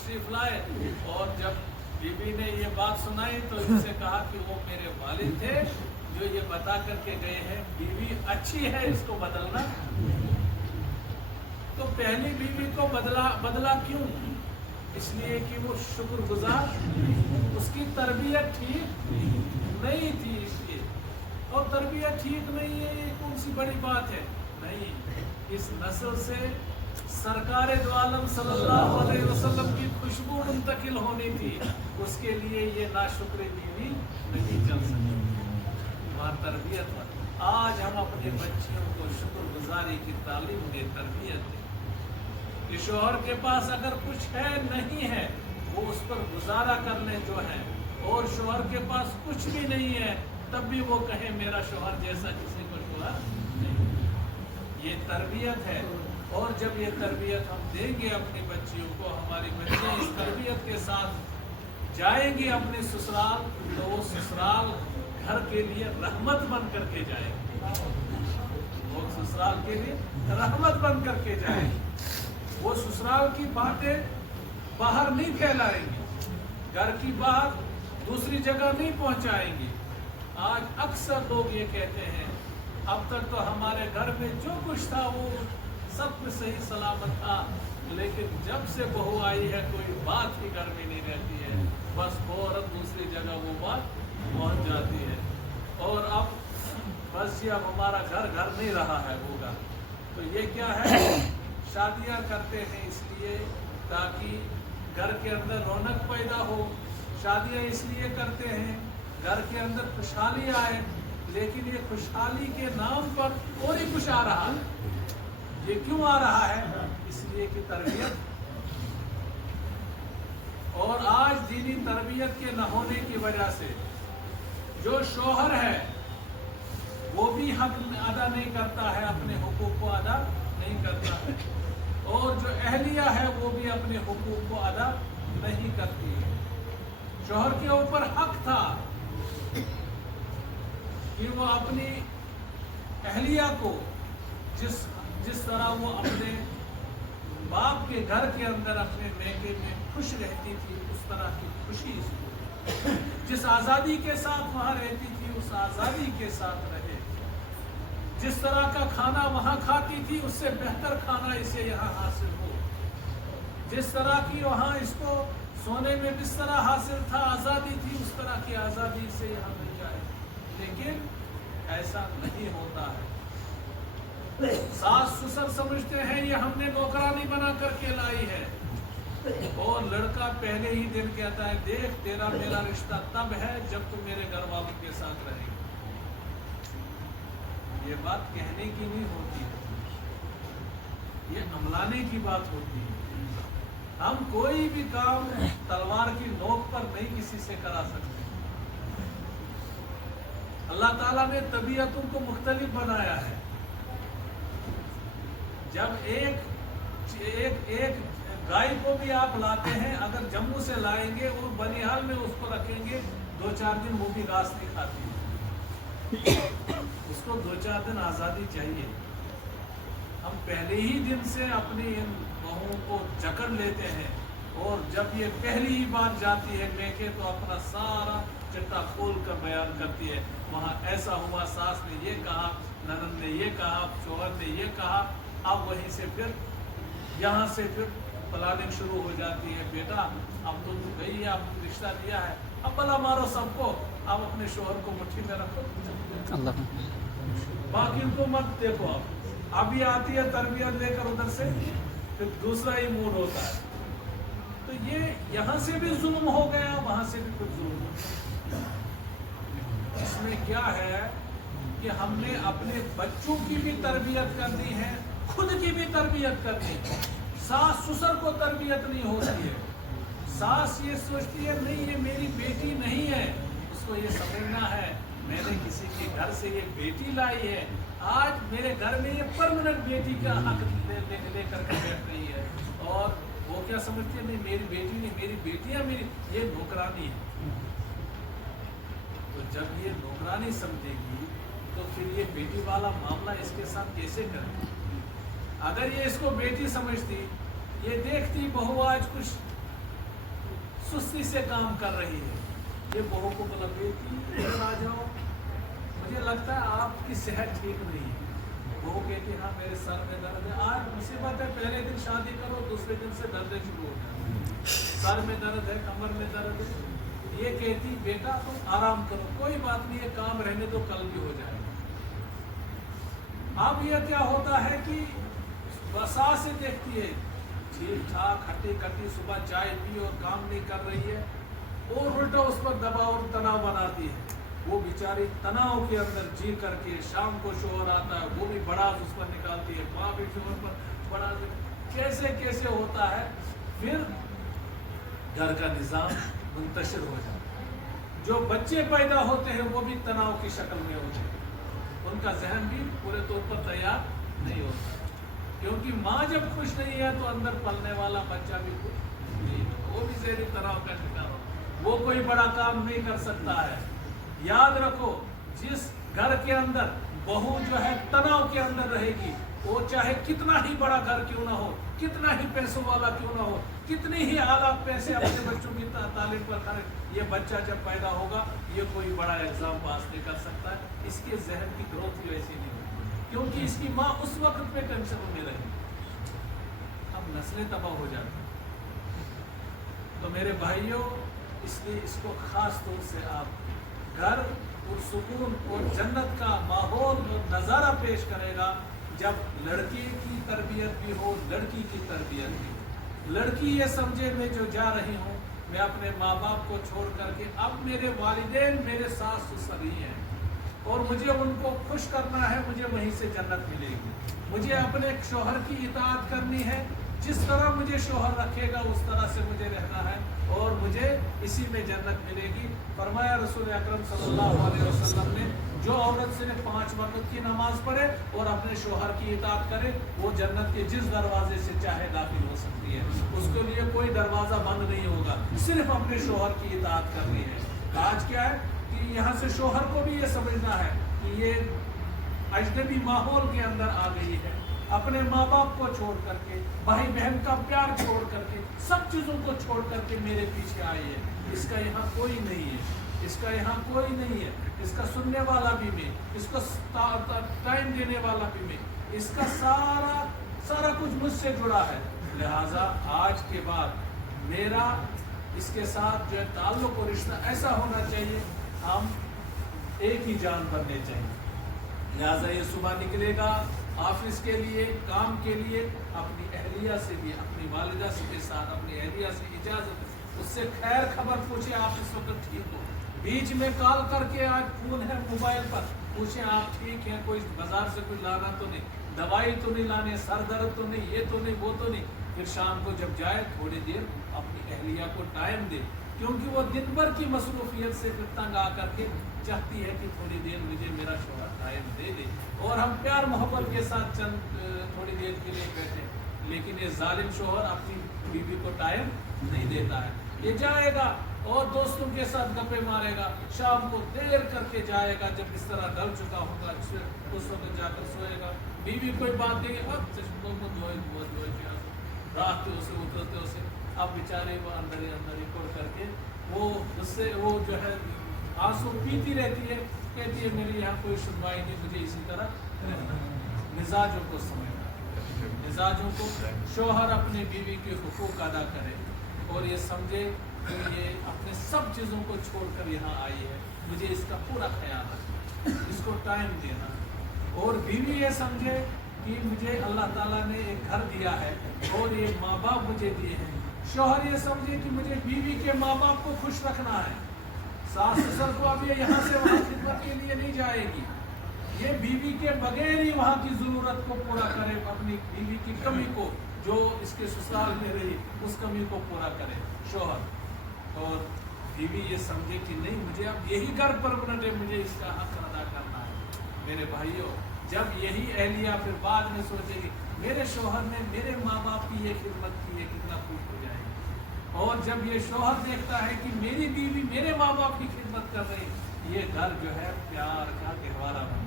तशरीफ लाए और जब बीबी ने ये बात सुनाई तो इनसे कहा कि वो मेरे वालिद थे जो ये बता करके गए हैं बीवी अच्छी है, इसको बदलना। तो पहली बीवी को बदला क्यों? इसलिए कि वो शुक्रगुजार, उसकी तरबियत ठीक नहीं थी इसलिए। और तरबियत ठीक नहीं है, ये कौन सी बड़ी बात है? नहीं, इस नस्ल से सरकार दो आलम सल्लल्लाहु अलैहि वसल्लम की खुशबू मुंतकिल होनी थी, उसके लिए ये नाशुक्र बीवी नहीं चल सकती। वहाँ तरबियत पर आज हम अपने बच्चियों को शुक्रगुजारी की तालीम दे, तरबियत दे। कि शोहर के पास अगर कुछ है नहीं है वो उस पर गुजारा कर ले जो है, और शोहर के पास कुछ भी नहीं है तब भी वो कहे मेरा शोहर जैसा किसी को शोहर नहीं। ये तरबियत है। और जब ये तरबियत हम देंगे अपनी बच्चियों को, हमारी बच्चियाँ इस तरबियत के साथ जाएंगी अपने ससुराल, तो वो ससुराल घर के लिए रहमत बन करके जाएगी। वो ससुराल के लिए रहमत बन करके जाएगी। वो ससुराल की बातें बाहर नहीं फैलाएंगी, घर की बात दूसरी जगह नहीं पहुंचाएंगी। आज अक्सर लोग ये कहते हैं अब तक तो हमारे घर में जो कुछ था वो सब कुछ सही सलामत था, लेकिन जब से बहू आई है कोई बात ही घर में नहीं रहती है, बस फौरन दूसरी जगह वो बात पहुंच जाती है। और अब बस ये अब हमारा घर नहीं रहा है वो घर। तो ये क्या है, शादियां करते हैं इसलिए ताकि घर के अंदर रौनक पैदा हो। शादियां इसलिए करते हैं घर के अंदर खुशहाली आए, लेकिन ये खुशहाली के नाम पर और ही कुछ आ रहा है। ये क्यों आ रहा है? इसलिए कि तरबियत, और आज दीनी तरबियत के न होने की वजह से जो शौहर है वो भी हक अदा नहीं करता है, अपने हुकूक को अदा नहीं करता है, और जो अहलिया है वो भी अपने हुकूक को अदा नहीं करती है। शौहर के ऊपर हक था कि वो अपनी अहलिया को जिस तरह वो अपने बाप के घर के अंदर अपने मैके में खुश रहती थी, उस तरह की खुशी इसको, जिस आज़ादी के साथ वहाँ रहती थी उस आज़ादी के साथ रहे। जिस तरह का खाना वहाँ खाती थी उससे बेहतर खाना इसे यहाँ हासिल हो। जिस तरह की वहाँ इसको सोने में बिस्तर हासिल था, आज़ादी थी, उस तरह की आज़ादी इसे यहाँ मिल जाए। लेकिन ऐसा नहीं होता है। सास ससुर समझते हैं ये हमने नौकरानी बना करके लाई है, और लड़का पहले ही दिन कहता है देख तेरा मेरा रिश्ता तब है जब तुम मेरे घर वालों के साथ रहेगी। ये बात कहने की नहीं होती है, ये अमलाने की बात होती है। हम कोई भी काम तलवार की नोक पर नहीं किसी से करा सकते। अल्लाह ताला ने तबीयतों को मुख्तलिफ बनाया है। जब एक गाय को भी आप लाते हैं, अगर जम्मू से लाएंगे और बनिहाल में उसको रखेंगे 2-4 दिन वो भी घास नहीं खाती, उसको 2-4 दिन आज़ादी चाहिए। हम पहले ही दिन से अपनी इन बहुओं को जकड़ लेते हैं, और जब ये पहली ही बार जाती है मैके तो अपना सारा चिट्टा खोल कर बयान करती है। वहाँ ऐसा हुआ, सास ने ये कहा, ननद ने ये कहा, शौहर ने ये कहा। अब वहीं से फिर यहाँ से फिर प्लानिंग शुरू हो जाती है, बेटा अब तो गई है, अब रिश्ता लिया है, अब भला मारो सबको, अब अपने शौहर को मुट्ठी में रखो, बाकी उनको मत देखो। अब अभी आती है तरबियत लेकर उधर से, फिर दूसरा ही मूड होता है। तो ये यहाँ से भी जुल्म हो गया, वहाँ से भी कुछ जुल्म हो गया। इसमें क्या है कि हमने अपने बच्चों की भी तरबियत करनी है, खुद की भी तरबियत करनी है। सास ससुर को तरबियत नहीं होती है। सास ये सोचती है नहीं ये मेरी बेटी नहीं है, उसको ये समझना है मैंने किसी के घर से ये बेटी लाई है, आज मेरे घर में ये परमानेंट बेटी का हक लेकर के बैठ रही है। और वो क्या समझती है, नहीं मेरी बेटी नहीं, मेरी बेटियां मेरी, ये नौकरानी है। तो जब ये नौकरानी समझेगी तो फिर ये बेटी वाला मामला इसके साथ कैसे करें। अगर ये इसको बेटी समझती, ये देखती बहू आज कुछ सुस्ती से काम कर रही है, ये बहू को बोला बेटी इधर आ जाओ, मुझे लगता है आपकी सेहत ठीक नहीं है। बहू कहती हाँ मेरे सर में दर्द है। आज मुसीबत है, पहले दिन शादी करो दूसरे दिन से दर्द शुरू हो जाए, सर में दर्द है, कमर में दर्द है। ये कहती बेटा तुम आराम करो, कोई बात नहीं है, काम रहने दो, कल भी हो जाएगा। अब ये क्या होता है कि बसा से देखती है ठीक ठाक हट्टी कट्टी, सुबह चाय पी और काम नहीं कर रही है, और उल्टा उस पर दबाव और तनाव बनाती है। वो बेचारी तनाव के अंदर जी करके शाम को शोहर आता है, वो भी बड़ा उस पर निकालती है, माँ भी शोहर पर बड़ा, कैसे कैसे होता है। फिर घर का निजाम मुंतशिर हो जाता है। जो बच्चे पैदा होते हैं वो भी तनाव की शक्ल में होते हैं, उनका जहन भी पूरे तौर पर तैयार नहीं होता, क्योंकि माँ जब खुश नहीं है तो अंदर पलने वाला बच्चा भी खुश नहीं है, वो भी ज़हनी तनाव का शिकार हो, वो कोई बड़ा काम नहीं कर सकता है। याद रखो, जिस घर के अंदर बहू जो है तनाव के अंदर रहेगी, वो चाहे कितना ही बड़ा घर क्यों ना हो, कितना ही पैसों वाला क्यों ना हो, कितनी ही आला पैसे अपने बच्चों की तालीम पर खर्च, ये बच्चा जब पैदा होगा ये कोई बड़ा एग्जाम पास नहीं कर सकता है, इसके जहन की ग्रोथ भी ऐसी नहीं होगी, क्योंकि इसकी माँ उस वक्त पे टेंशन में रही। अब नस्लें तबाह हो जाती। तो मेरे भाइयों, इसलिए इसको खास तौर से आप घर और सुकून और जन्नत का माहौल और नज़ारा पेश करेगा जब लड़की की तरबियत भी हो, लड़की की तरबियत भी हो। लड़की ये समझे मैं जो जा रही हूँ, मैं अपने माँ बाप को छोड़ करके, अब मेरे वालिदैन मेरे सास ससुर ही हैं और मुझे उनको खुश करना है, मुझे वहीं से जन्नत मिलेगी। मुझे अपने शोहर की इताअत करनी है, जिस तरह मुझे शोहर रखेगा उस तरह से मुझे रहना है और मुझे इसी में जन्नत मिलेगी। फरमाया रसूल अकरम सल्लल्लाहु अलैहि वसल्लम ने, जो औरत सिर्फ 5 वक्त की नमाज पढ़े और अपने शोहर की इताअत करे, वो जन्नत के जिस दरवाजे से चाहे दाखिल हो सकती है, उसके लिए कोई दरवाज़ा बंद नहीं होगा, सिर्फ अपने शोहर की इताअत करनी है। आज क्या है कि यहाँ से शोहर को भी ये समझना है कि ये अजनबी माहौल के अंदर आ गई है, अपने माँ बाप को छोड़ करके, भाई बहन का प्यार छोड़ करके, सब चीज़ों को छोड़ करके मेरे पीछे आई है। इसका यहाँ कोई नहीं है, इसका यहाँ कोई नहीं है, इसका सुनने वाला भी मैं, इसको टाइम देने वाला भी मैं, इसका सारा कुछ मुझसे जुड़ा है। लिहाजा आज के बाद मेरा इसके साथ जो है ताल्लुक और रिश्ता ऐसा होना चाहिए, हम एक ही जान बनने चाहिए। लिहाजा ये सुबह निकलेगा ऑफिस के लिए, काम के लिए, अपनी अहलिया से भी, अपनी वालिदा से के साथ, अपनी अहलिया से इजाज़त, उससे खैर खबर पूछे आप इस वक्त ठीक हो, बीच में कॉल करके आज फोन है मोबाइल पर पूछे आप ठीक हैं, कोई बाजार से कुछ लाना तो नहीं, दवाई तो नहीं लाने, सर दर्द तो नहीं, ये तो नहीं, वो तो नहीं। फिर शाम को जब जाए थोड़ी देर अपनी अहलिया को टाइम दे, क्योंकि वो दिन भर की मसरूफियत से फिर तंग आ करके चाहती है कि थोड़ी देर मुझे मेरा शोहर टाइम दे दे, और हम प्यार मोहब्बत के साथ चंद थोड़ी देर के लिए बैठे। लेकिन ये जालिम शोहर अपनी बीवी को टाइम नहीं देता है, ये जाएगा और दोस्तों के साथ गप्पे मारेगा, शाम को देर करके जाएगा, जब इस तरह डल चुका होगा उस वक्त जाकर सोएगा। बीवी कोई बात देगी, अब चश्मों को धोए रात के उसे उतरते उसे, अब बेचारे वो अंदर ही कोड़ करके वो उससे वो जो है आंसू पीती रहती है, कहती है मेरी यहाँ कोई सुनवाई नहीं, मुझे इसी तरह रहना। मिजाजों को समझना, मिजाजों को, शोहर अपनी बीवी के हुकूक अदा करे और ये समझे कि ये अपने सब चीज़ों को छोड़कर यहाँ आई है, मुझे इसका पूरा ख्याल रखना, इसको टाइम देना। और बीवी ये समझे कि मुझे अल्लाह ताला ने एक घर दिया है और ये माँ बाप मुझे दिए हैं। शोहर ये समझे कि मुझे बीवी के माँ बाप को खुश रखना है। सास ससुर को अब ये यहाँ से वहाँ खिदमत के लिए नहीं जाएगी, ये बीवी के बगैर ही वहाँ की ज़रूरत को पूरा करे, अपनी बीवी की कमी को जो इसके ससुराल में रही उस कमी को पूरा करे शोहर। और बीवी ये समझे कि नहीं मुझे अब यही घर परमानेंट है, मुझे इसका हक अदा करना है। मेरे भाइयों, जब यही अहलिया फिर बाद में सोचेगी मेरे शोहर ने मेरे माँ बाप की ये खिदमत की है, कितना खुश हो जाएगी। और जब ये शोहर देखता है कि मेरी बीवी मेरे माँ बाप की खिदमत कर रही, ये घर जो है प्यार का गहवारा बन